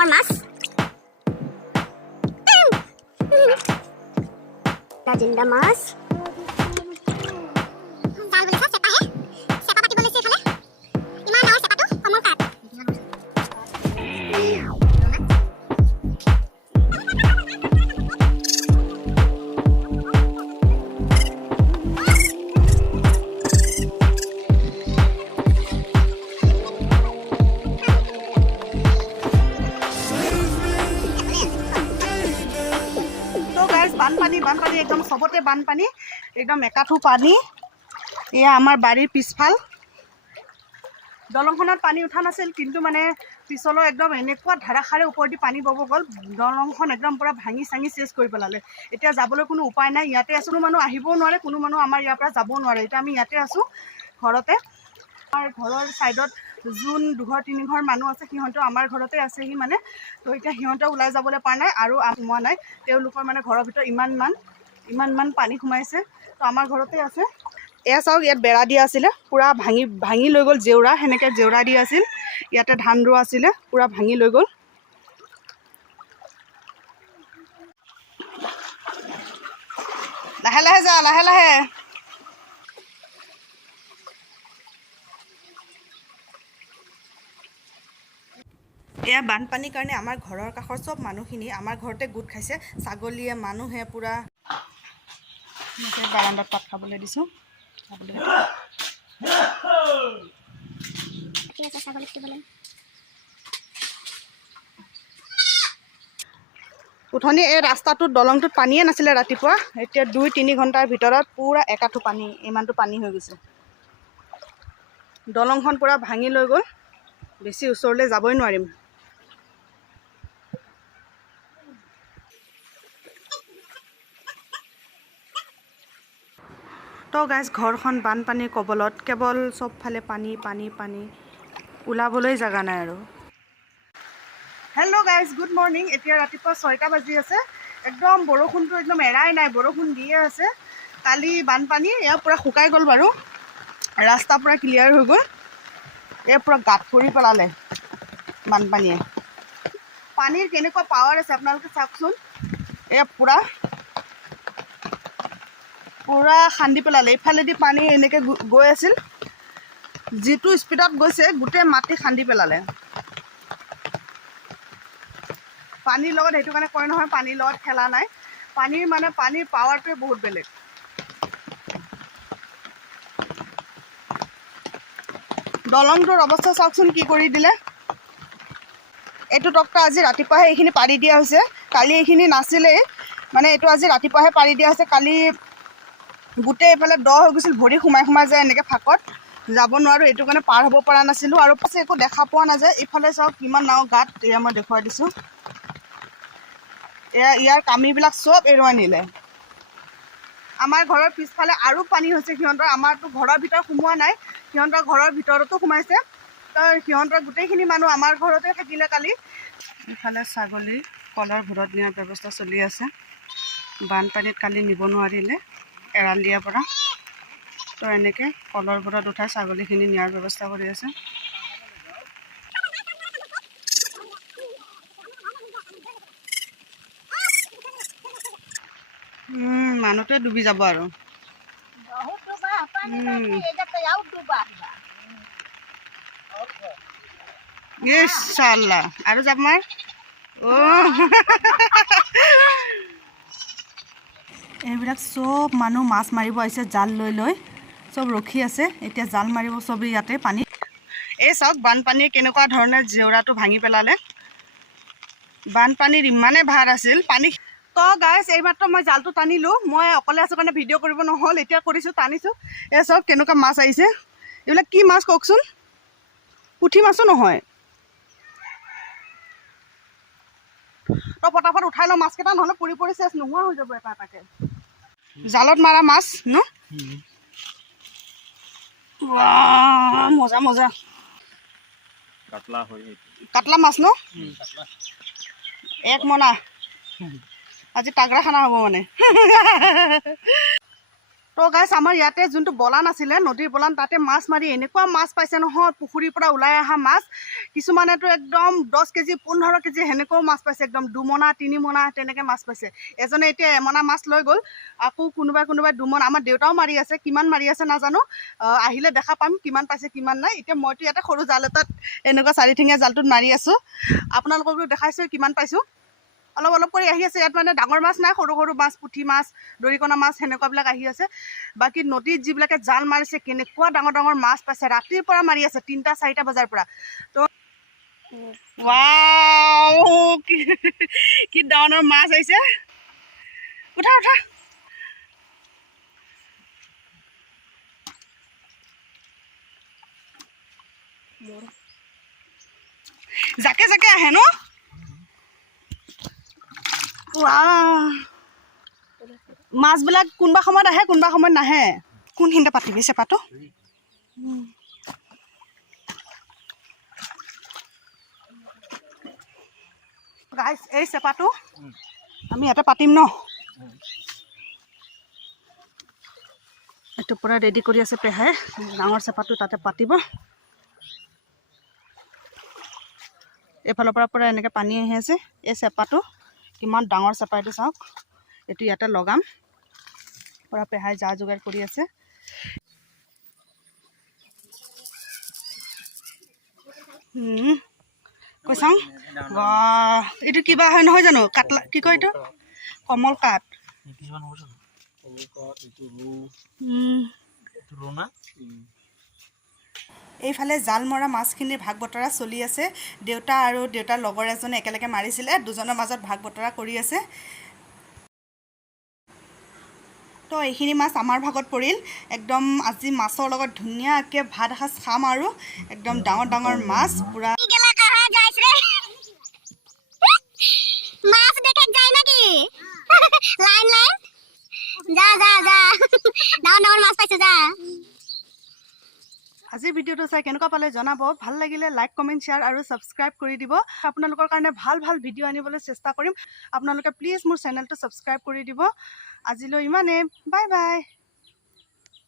ডাঙৰ মাছ জিন্দা মাছ বানপানী একদম সবতে বানপানী একদম একাঠু পানী এয়া আমাৰ বাৰীৰ পিছফাল দলংখনত পানী উঠা নাছিল কিন্তু মানে পিছলৈ একদম এনেকুৱা ধাৰাসাৰে ওপৰেদি পানী বব গ'ল দলংখন একদম পুৰা ভাঙি চাঙি চেছ কৰি পেলালে এতিয়া যাবলৈ কোনো উপায় নাই ইয়াতে আছো কোনো মানুহ আহিবও নোৱাৰে কোনো মানুহ আমাৰ ইয়াৰ পৰা যাবও নোৱাৰে এতিয়া আমি ইয়াতে আছো ঘৰতে আমাৰ ঘৰৰ সাইডত যোন দুঘৰ তিনি ঘৰ মানুহ আছে সিহঁতেও আমাৰ ঘৰতে আছেহি মানে তো এতিয়া সিহঁতে ওলাই যাবলৈ পৰা নাই আৰু সোমোৱা নাই তেওঁলোকৰ মানে ঘৰৰ ভিতৰত ইমান পানী সোমাইছে তো আমাৰ ঘৰতে আছে এয়া চাওক ইয়াত বেৰা দিয়া আছিলে পুৰা ভাঙি লৈ গ'ল জেউৰা সেনেকৈ জেউৰা দিয়া আছিল ইয়াতে ধান ৰোৱা আছিলে পুৰা ভাঙি লৈ গ'ল লাহে লাহে যা লাহে লাহে এয়া বানপানীৰ কাৰণে আমাৰ ঘৰৰ কাষৰ চব মানুহখিনি আমাৰ ঘৰতে গোট খাইছে ছাগলীয়ে মানুহে পুৰা বাৰান্দাত পাত খাবলৈ দিছোঁ উঠনি এই ৰাস্তাটোত দলংটোত পানীয়ে নাছিলে ৰাতিপুৱা এতিয়া 2-3 ঘণ্টাৰ ভিতৰত পুৰা একাঠু পানী ইমানটো পানী হৈ গৈছে দলংখন পুৰা ভাঙি লৈ গ'ল বেছি ওচৰলৈ যাবই নোৱাৰিম তো গাইজ ঘৰখন বানপানীৰ কবলত কেৱল চবফালে পানী ওলাবলৈ জাগা নাই আৰু হেল্ল' গাইজ গুড মৰ্ণিং এতিয়া ৰাতিপুৱা 6টা বাজি আছে একদম বৰষুণটো একদম এৰাই নাই বৰষুণ দিয়ে আছে কালি বানপানী এয়া পুৰা শুকাই গ'ল বাৰু ৰাস্তা পুৰা ক্লিয়াৰ হৈ গ'ল এয়া পুৰা গাঁত ভৰি পেলালে বানপানীয়ে পানীৰ কেনেকুৱা পাৱাৰ আছে আপোনালোকে চাওকচোন এয়া পুৰা খান্দি পেলালে ইফালেদি পানী এনেকৈ গৈ আছিল যিটো স্পীডত গৈছে গোটেই মাটি খান্দি পেলালে পানীৰ লগত সেইটো কাৰণে কয় নহয় পানীৰ লগত খেলা নাই পানীৰ পাৱাৰটোৱে বহুত বেলেগ দলংটোৰ অৱস্থা চাওকচোন কি কৰি দিলে এইটো টকটা আজি ৰাতিপুৱাহে এইখিনি পাৰি দিয়া হৈছে কালি এইখিনি নাছিলেই মানে এইটো আজি ৰাতিপুৱাহে পাৰি দিয়া হৈছে কালি গোটেই এইফালে দ হৈ গৈছিল ভৰি সোমাই যায় এনেকৈ ফাঁকত যাব নোৱাৰোঁ এইটো কাৰণে পাৰ হ'ব পৰা নাছিলোঁ আৰু পাছে একো দেখা পোৱা নাযায় ইফালে চাওক কিমান নাও গাঁত এয়া মই দেখুৱাই দিছোঁ এয়া ইয়াৰ কামিবিলাক চব এৰুৱাই নিলে আমাৰ ঘৰৰ পিছফালে আৰু পানী হৈছে সিহঁতৰ আমাৰতো ঘৰৰ ভিতৰত সোমোৱা নাই সিহঁতৰ ঘৰৰ ভিতৰতো সোমাইছে তো সিহঁতৰ গোটেইখিনি মানুহ আমাৰ ঘৰতে থাকিলে কালি ইফালে ছাগলী কলৰ ঘৰত নিয়াৰ ব্যৱস্থা চলি আছে বানপানীত কালি নিব নোৱাৰিলে এৰাল দিয়াৰ পৰা তো এনেকৈ কলৰ ঘৰত উঠাই ছাগলীখিনি নিয়াৰ ব্যৱস্থা কৰি আছে মানুহটোৱে ডুবি যাব আৰু ইনশাআল্লাহ আৰু যাব মাৰ এইবিলাক চব মানুহ মাছ মাৰিব আহিছে জাল লৈ চব ৰখি আছে এতিয়া জাল মাৰিব চব ইয়াতে পানী এই চাওক বানপানীয়ে কেনেকুৱা ধৰণে জেউৰাটো ভাঙি পেলালে বানপানীৰ ইমানে ভাৰ আছিল পানী তো গাইজ এইমাত্ৰ মই জালটো টানিলোঁ মই অকলে আছোঁ কাৰণে ভিডিঅ' কৰিব নহ'ল এতিয়া কৰিছোঁ টানিছোঁ এই চাওক কেনেকুৱা মাছ আহিছে এইবিলাক কি মাছ কওকচোন পুঠি মাছো নহয় তো পটাপট উঠাই লওঁ মাছকেইটা নহ'লে পৰি চেচ নোহোৱা হৈ যাব এটা এটাকৈ জালত মাৰা মাছ ন মজা কাটলা মাছ ন এক মনা আজি তাগৰা খানা হ'ব মানে তো গাইছ আমাৰ ইয়াতে যোনটো বলান আছিলে নদীৰ বলান তাতে মাছ মাৰি এনেকুৱা মাছ পাইছে নহয় পুখুৰীৰ পৰা ওলাই অহা মাছ কিছুমানেতো একদম 10 কেজি 15 কেজি সেনেকৈও মাছ পাইছে একদম 2 মোনা 3 মোনা তেনেকৈ মাছ পাইছে এজনে এতিয়া এমনা মাছ লৈ গ'ল আকৌ কোনোবাই 2 মোনা আমাৰ দেউতাও মাৰি আছে কিমান মাৰি আছে নাজানো আহিলে দেখা পাম কিমান পাইছে কিমান নাই এতিয়া মইতো ইয়াতে সৰু জাল এটাত এনেকুৱা 4 ঠেঙীয়া জালটোত মাৰি আছোঁ আপোনালোককো দেখাইছোঁ কিমান পাইছোঁ অলপ অলপ কৰি আহি আছে ইয়াত মানে ডাঙৰ মাছ নাই সৰু সৰু মাছ পুঠি মাছ দৰিকণা মাছ সেনেকুৱাবিলাক আহি আছে বাকী নদীত যিবিলাকে জাল মাৰিছে কেনেকুৱা ডাঙৰ ডাঙৰ মাছ পাইছে ৰাতিৰ পৰা মাৰি আছে 3টা 4টা বজাৰ পৰা তো ৱাও কি ডাঙৰ মাছ আহিছে উঠা উঠা জাকে জাকে আহে ন মাছবিলাক কোনোবা সময়ত আহে কোনোবা সময়ত নাহে কোনখিনিতে পাতিবি চেপাটো গাইছ এই চেপাটো আমি ইয়াতে পাতিম ন এইটো পুৰা ৰেডি কৰি আছে পেহাই ডাঙৰ চেপাটো তাতে পাতিব এইফালৰ পৰা পুৰা এনেকৈ পানী আহি আছে এই চেপাটো কিমান ডাঙৰ চেপা এইটো চাওক এইটো ইয়াতে লগাম পুৰা পেহাই যা যোগাৰ কৰি আছে কৈ চাওঁ বাহ এইটো কিবা হয় নহয় জানো কাটলা কি কয় এইটো কমল কাঠ এইফালে জাল মৰা মাছখিনিৰ ভাগ বতৰা চলি আছে দেউতা আৰু দেউতাৰ লগৰ এজনে একেলগে মাৰিছিলে দুজনৰ মাজত ভাগ বতৰা কৰি আছে তো এইখিনি মাছ আমাৰ ভাগত পৰিল একদম আজি মাছৰ লগত ধুনীয়াকৈ ভাত এসাঁজ খাম আৰু একদম ডাঙৰ ডাঙৰ মাছ পুৰা আজিৰ ভিডিঅ'টো চাই কেনেকুৱা পালে জনাব ভাল লাগিলে লাইক কমেণ্ট শ্বেয়াৰ আৰু ছাবস্ক্ৰাইব কৰি দিব আপোনালোকৰ কাৰণে ভাল ভাল ভিডিঅ' আনিবলৈ চেষ্টা কৰিম আপোনালোকে প্লিজ মোৰ চেনেলটো ছাবস্ক্ৰাইব কৰি দিব আজিলৈ ইমানে বাই বাই